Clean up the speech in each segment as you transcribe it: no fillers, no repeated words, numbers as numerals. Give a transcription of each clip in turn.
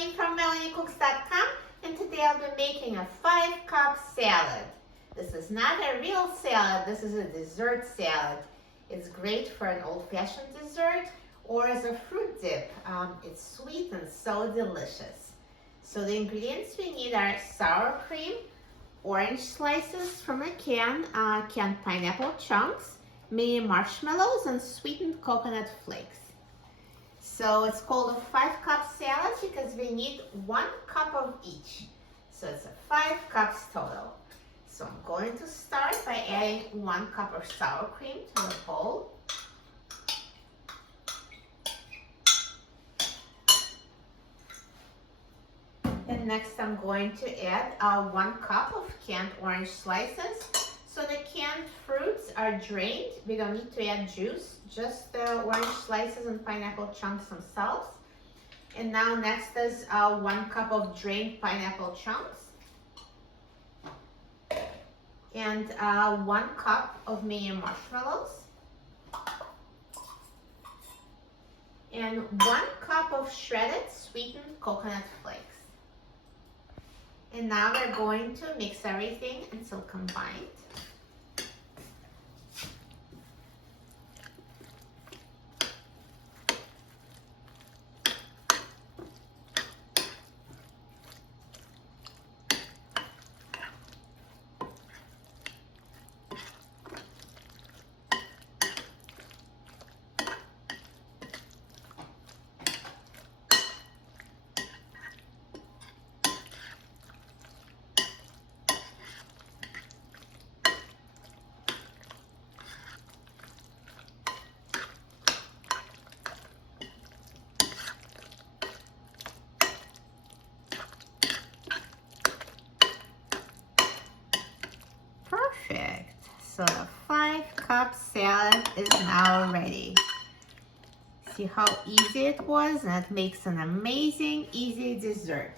Melanie from MelanieCooks.com, and today I'll be making a 5-cup salad. This is not a real salad, this is a dessert salad. It's great for an old-fashioned dessert or as a fruit dip. It's sweet and so delicious. So the ingredients we need are sour cream, orange slices from a can, canned pineapple chunks, mini marshmallows, and sweetened coconut flakes. So it's called a 5-cup salad because we need 1 cup of each. So it's a 5 cups total. So I'm going to start by adding 1 cup of sour cream to the bowl. And next I'm going to add 1 cup of canned orange slices. So the canned fruits are drained. We don't need to add juice, just the orange slices and pineapple chunks themselves. And now next is 1 cup of drained pineapple chunks. And 1 cup of mini marshmallows. And 1 cup of shredded sweetened coconut flakes. And now we're going to mix everything until combined. Perfect. So the 5-cup salad is now ready. See how easy it was? And it makes an amazing, easy dessert.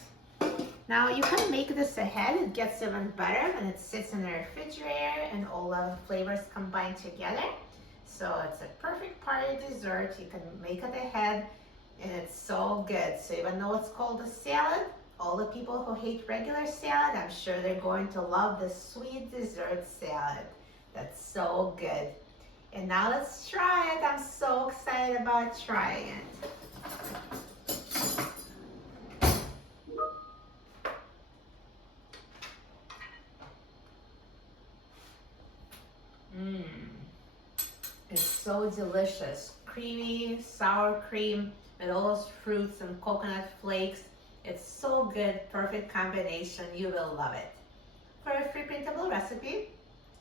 Now you can make this ahead. It gets even better when it sits in the refrigerator and all the flavors combine together. So it's a perfect party dessert. You can make it ahead and it's so good. So even though it's called a salad, all the people who hate regular salad, I'm sure they're going to love the sweet dessert salad. That's so good. And now let's try it. I'm so excited about trying it. It's so delicious. Creamy, sour cream, with all those fruits and coconut flakes. It's so good, perfect combination. You will love it. For a free printable recipe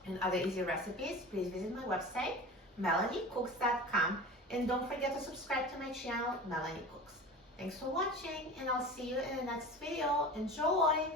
and other easy recipes, please visit my website, MelanieCooks.com, and don't forget to subscribe to my channel, Melanie Cooks. Thanks for watching, and I'll see you in the next video. Enjoy!